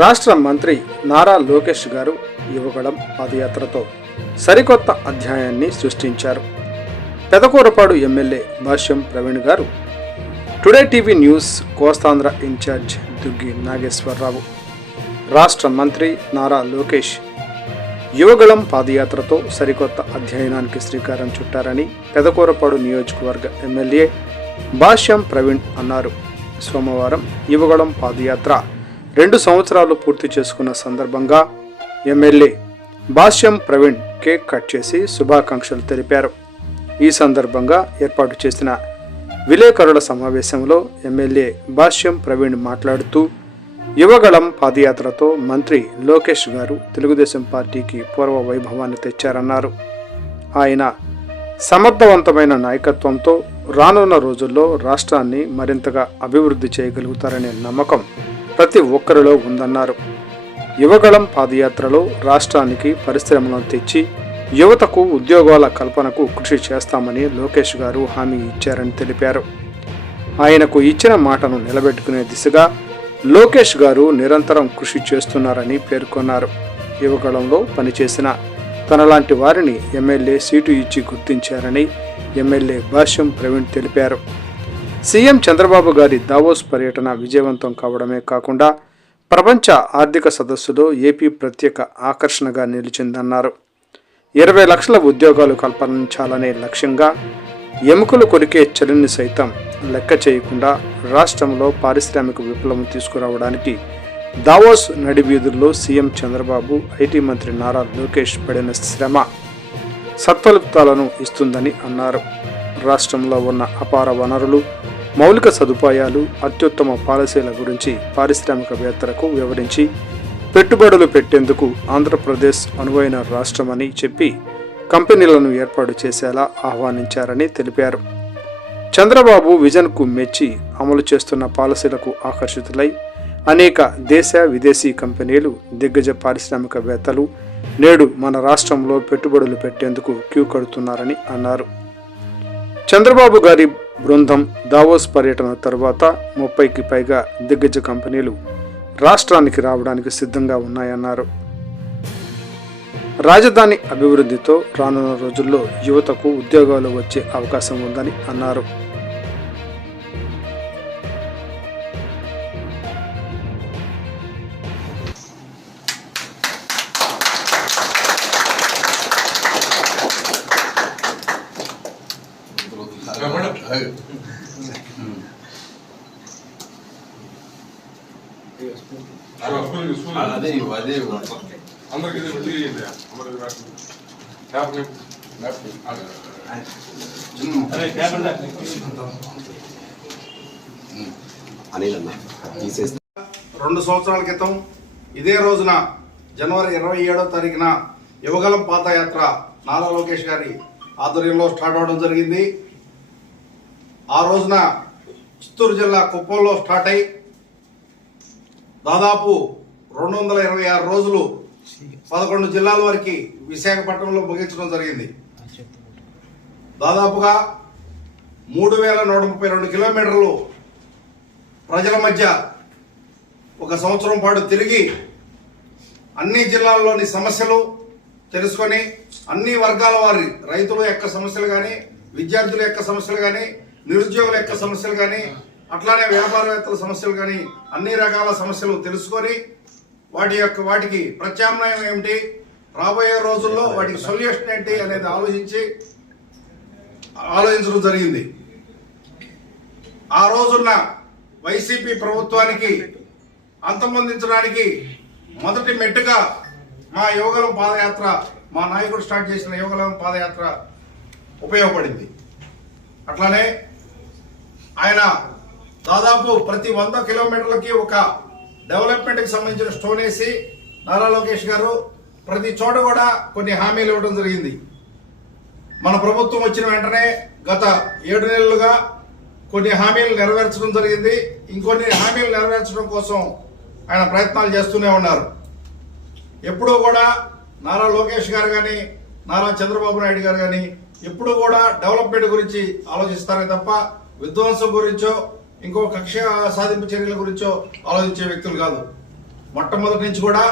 రాష్ట్ర మంత్రి నారా లోకేష్ గారు యువగళం పాదయాత్రతో సరికొత్త అధ్యాయాన్ని సృష్టించారు. Pedakurapadu MLA Bhashyam Praveen garu, today TV news Kostandhra in charge Duggi Nageswara Rao, రాష్ట్ర మంత్రి నారా లోకేష్ యువగళం పాదయాత్రతో సరికొత్త అధ్యయనానికి శ్రీకారం చుట్టారని పెదకూరపాడు నియోజకవర్గ ఎమ్మెల్యే భాష్యం ప్రవీణ్ అన్నారు. సోమవారం యువగళం పాదయాత్ర 2 సంవత్సరాలు పూర్తి చేసుకున్న సందర్భంగా MLA Bhashyam Praveen cake cut చేసి శుభాకాంక్షలు తెలిపారు. ఈ సందర్భంగా ఏర్పాటు చేసిన విలేకరుల సమావేశంలో ఎమ్మెల్యే భాష్యం ప్రవీణ్ మాట్లాడుతూ, యువగళం పాదయాత్రతో మంత్రి లోకేష్ గారు తెలుగుదేశం పార్టీకి పూర్వ వైభవాన్ని తెచ్చారన్నారు. ఆయన సమర్థవంతమైన నాయకత్వంతో రానున్న రోజుల్లో రాష్ట్రాన్ని మరింతగా అభివృద్ధి చేయగలుగుతారనే నమ్మకం ప్రతి ఒక్కరిలో ఉందన్నారు. యువగళం పాదయాత్రలో రాష్ట్రానికి పరిశ్రమలను తెచ్చి యువతకు ఉద్యోగాల కల్పనకు కృషి చేస్తామని లోకేష్ గారు హామీ ఇచ్చారని తెలిపారు. ఆయనకు ఇచ్చిన మాటను నిలబెట్టుకునే దిశగా లోకేష్ గారు నిరంతరం కృషి చేస్తున్నారని పేర్కొన్నారు. యువగళంలో పనిచేసిన తనలాంటి వారిని ఎమ్మెల్యే సీటు ఇచ్చి గుర్తించారని ఎమ్మెల్యే భాష్యం ప్రవీణ్ తెలిపారు. సీఎం చంద్రబాబు గారి దావోస్ పర్యటన విజయవంతం కావడమే కాకుండా ప్రపంచ ఆర్థిక సదస్సులో ఏపీ ప్రత్యేక ఆకర్షణగా నిలిచిందన్నారు. 20 లక్షల ఉద్యోగాలు కల్పించాలనే లక్ష్యంగా ఎముకలు కొరికే చలిని సైతం లెక్క చేయకుండా రాష్ట్రంలో పారిశ్రామిక విప్లవం తీసుకురావడానికి దావోస్ నడివీధుల్లో సీఎం చంద్రబాబు, ఐటీ మంత్రి నారా లోకేష్ పడిన శ్రమ సత్ఫలితాలను ఇస్తుందని అన్నారు. రాష్ట్రంలో ఉన్న అపార వనరులు, మౌలిక సదుపాయాలు, అత్యుత్తమ పాలసీల గురించి పారిశ్రామికవేత్తలకు వివరించి పెట్టుబడులు పెట్టేందుకు ఆంధ్రప్రదేశ్ అనువైన రాష్ట్రమని చెప్పి కంపెనీలను ఏర్పాటు చేసేలా ఆహ్వానించారని తెలిపారు. చంద్రబాబు విజన్కు మెచ్చి అమలు చేస్తున్న పాలసీలకు ఆకర్షితులై అనేక దేశ విదేశీ కంపెనీలు, దిగ్గజ పారిశ్రామికవేత్తలు నేడు మన రాష్ట్రంలో పెట్టుబడులు పెట్టేందుకు క్యూ కడుతున్నారని అన్నారు. చంద్రబాబు గారి బృందం దావోస్ పర్యటన తర్వాత 30కి పైగా దిగ్గజ కంపెనీలు రాష్ట్రానికి రావడానికి సిద్ధంగా ఉన్నాయన్నారు. రాజధాని అభివృద్ధితో రానున్న రోజుల్లో యువతకు ఉద్యోగాలు వచ్చే అవకాశం ఉందని అన్నారు. రెండు సంవత్సరాల క్రితం ఇదే రోజున జనవరి 27వ తారీఖున యువగళం పాదయాత్ర నారా లోకేష్ గారి ఆధ్వర్యంలో స్టార్ట్ అవడం జరిగింది. ఆ రోజున చిత్తూరు జిల్లా కుప్పంలో స్టార్ట్ అయి దాదాపు 226 రోజులు 11 జిల్లాల వరకు విశాఖపట్నంలో ముగించడం జరిగింది. దాదాపుగా 3132 కిలోమీటర్లు ప్రజల మధ్య ఒక సంవత్సరం పాటు తిరిగి అన్ని జిల్లాల్లోని సమస్యలు తెలుసుకొని అన్ని వర్గాల వారి రైతుల యొక్క సమస్యలు కానీ, విద్యార్థుల యొక్క సమస్యలు కానీ, నిరుద్యోగుల యొక్క సమస్యలు కానీ, అట్లానే వ్యాపారవేత్తల సమస్యలు కానీ అన్ని రకాల సమస్యలు తెలుసుకొని వాటికి ప్రత్యామ్నాయం ఏమిటి, రాబోయే రోజుల్లో వాటికి సొల్యూషన్ ఏంటి అనేది ఆలోచించడం జరిగింది. ఆ రోజున్న వైసీపీ ప్రభుత్వానికి అంతమొందించడానికి మొదటి మెట్టుగా మా యువగళం పాదయాత్ర, మా నాయకుడు స్టార్ట్ చేసిన యువగళం పాదయాత్ర ఉపయోగపడింది. అట్లానే ఆయన దాదాపు ప్రతి 100 కిలోమీటర్లకి ఒక డెవలప్మెంట్కి సంబంధించిన స్టోన్ వేసి నారా లోకేష్ గారు ప్రతి చోట కూడా కొన్ని హామీలు ఇవ్వడం జరిగింది. మన ప్రభుత్వం వచ్చిన వెంటనే గత 7 నెలలుగా కొన్ని హామీలు నెరవేర్చడం జరిగింది. ఇంకొన్ని హామీలు నెరవేర్చడం కోసం ఆయన ప్రయత్నాలు చేస్తూనే ఉన్నారు. ఎప్పుడూ కూడా నారా లోకేష్ గారు కానీ, నారా చంద్రబాబు నాయుడు గారు కానీ ఎప్పుడు కూడా డెవలప్మెంట్ గురించి ఆలోచిస్తారే తప్ప విధ్వంసం గురించో ఇంకో కక్ష సాధింపు చర్యల గురించో ఆలోచించే వ్యక్తులు కాదు. మొట్టమొదటి నుంచి కూడా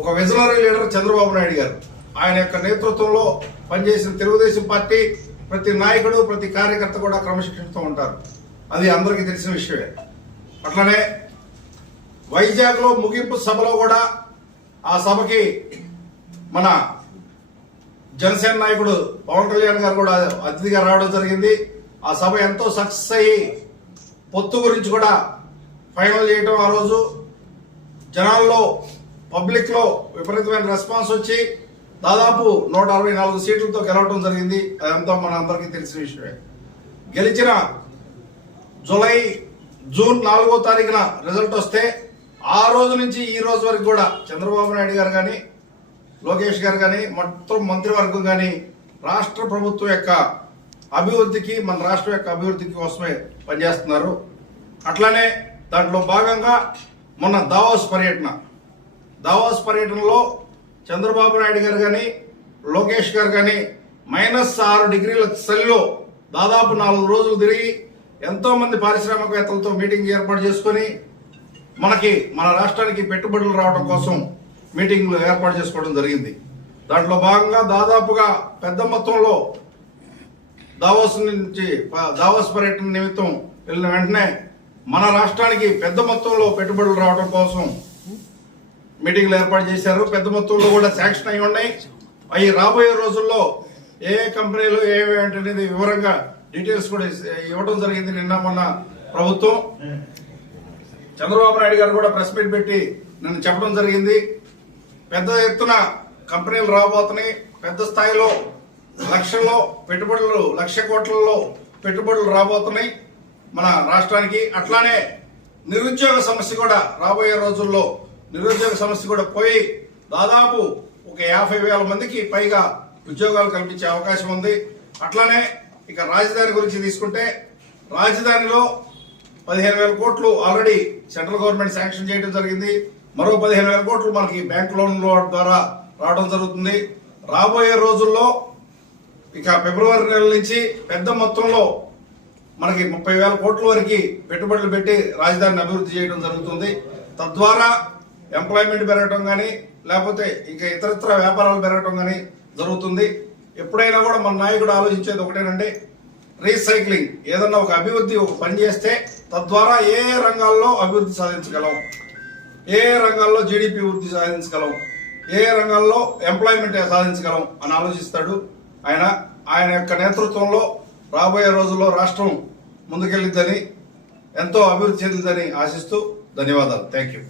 ఒక విజనరీ లీడర్ చంద్రబాబు నాయుడు గారు. ఆయన యొక్క నేతృత్వంలో పనిచేసిన తెలుగుదేశం పార్టీ ప్రతి నాయకుడు, ప్రతి కార్యకర్త కూడా క్రమశిక్షణతో ఉంటారు. అది అందరికీ తెలిసిన విషయమే. అట్లనే వైజాగ్ లో ముగింపు సభలో కూడా ఆ సభకి మన జనసేన నాయకుడు పవన్ కళ్యాణ్ గారు కూడా అతిథిగా రావడం జరిగింది. ఆ సభ ఎంతో సక్సెస్ అయ్యి పొత్తు గురించి కూడా ఫైనల్ చేయడం, ఆ రోజు జనాల్లో పబ్లిక్ లో విపరీతమైన రెస్పాన్స్ వచ్చి దాదాపు 164 సీట్లతో గెలవడం జరిగింది. అదంతా మన అందరికీ తెలిసిన విషయమే. గెలిచిన జూన్ 4వ తారీఖున రిజల్ట్ వస్తే ఆ రోజు నుంచి ఈ రోజు వరకు కూడా చంద్రబాబు నాయుడు గారు కానీ, లోకేష్ గారు కానీ, మొత్తం మంత్రివర్గం కానీ రాష్ట్ర ప్రభుత్వం యొక్క అభివృద్ధికి, మన రాష్ట్రం యొక్క అభివృద్ధికి కోసమే పనిచేస్తున్నారు. అట్లానే దాంట్లో భాగంగా మొన్న దావోస్ పర్యటనలో చంద్రబాబు నాయుడు గారు కానీ, లోకేష్ గారు కానీ -6 డిగ్రీల చలిలో దాదాపు 4 రోజులు తిరిగి ఎంతో మంది పారిశ్రామికవేత్తలతో మీటింగ్ ఏర్పాటు చేసుకుని మన రాష్ట్రానికి పెట్టుబడులు రావడం కోసం మీటింగ్లు ఏర్పాటు చేసుకోవడం జరిగింది. దాంట్లో భాగంగా దాదాపుగా పెద్ద మొత్తంలో దావోస్ పర్యటన నిమిత్తం వెళ్ళిన వెంటనే మన రాష్ట్రానికి పెద్ద మొత్తంలో పెట్టుబడులు రావడం కోసం మీటింగ్లు ఏర్పాటు చేశారు. పెద్ద మొత్తంలో కూడా శాంక్షన్ అయి ఉన్నాయి. అవి రాబోయే రోజుల్లో ఏ కంపెనీలు ఏమేంటనేది వివరంగా డీటెయిల్స్ కూడా ఇవ్వడం జరిగింది. నిన్న మొన్న ప్రభుత్వం చంద్రబాబు నాయుడు గారు కూడా ప్రెస్ మీట్ పెట్టి నిన్న చెప్పడం జరిగింది. పెద్ద ఎత్తున కంపెనీలు రాబోతున్నాయి. పెద్ద స్థాయిలో లక్ష కోట్లలో పెట్టుబడులు రాబోతున్నాయి మన రాష్ట్రానికి. అట్లానే నిరుద్యోగ సమస్య కూడా రాబోయే రోజుల్లో పోయి దాదాపు ఒక 50,000 మందికి పైగా ఉద్యోగాలు కల్పించే అవకాశం ఉంది. అట్లానే ఇక రాజధాని గురించి తీసుకుంటే, రాజధానిలో 15,000 కోట్లు ఆల్రెడీ సెంట్రల్ గవర్నమెంట్ శాంక్షన్ చేయడం జరిగింది. మరో 15,000 కోట్లు మనకి బ్యాంక్ లోన్ల ద్వారా రావడం జరుగుతుంది. రాబోయే రోజుల్లో ఇక ఫిబ్రవరి నెల నుంచి పెద్ద మొత్తంలో మనకి 30,000 కోట్ల వరకు పెట్టుబడులు పెట్టి రాజధానిని అభివృద్ధి చేయడం జరుగుతుంది. తద్వారా ఎంప్లాయ్మెంట్ పెరగడం కానీ, లేకపోతే ఇంకా ఇతరత్ర వ్యాపారాలు పెరగడం కానీ జరుగుతుంది. ఎప్పుడైనా కూడా మన నాయకుడు ఆలోచించేది ఒకటేనండి, రీసైక్లింగ్. ఏదన్నా ఒక అభివృద్ధి ఒక పని చేస్తే తద్వారా ఏ రంగాల్లో అభివృద్ధి సాధించగలం, ఏ రంగాల్లో జీడిపి వృద్ధి సాధించగలం, ఏ రంగాల్లో ఎంప్లాయ్మెంట్ సాధించగలం అని ఆలోచిస్తాడు ఆయన యొక్క నేతృత్వంలో రాబోయే రోజుల్లో రాష్ట్రం ముందుకెళ్ళిద్దని, ఎంతో అభివృద్ధి చెందిందని ఆశిస్తూ ధన్యవాదాలు. Thank you.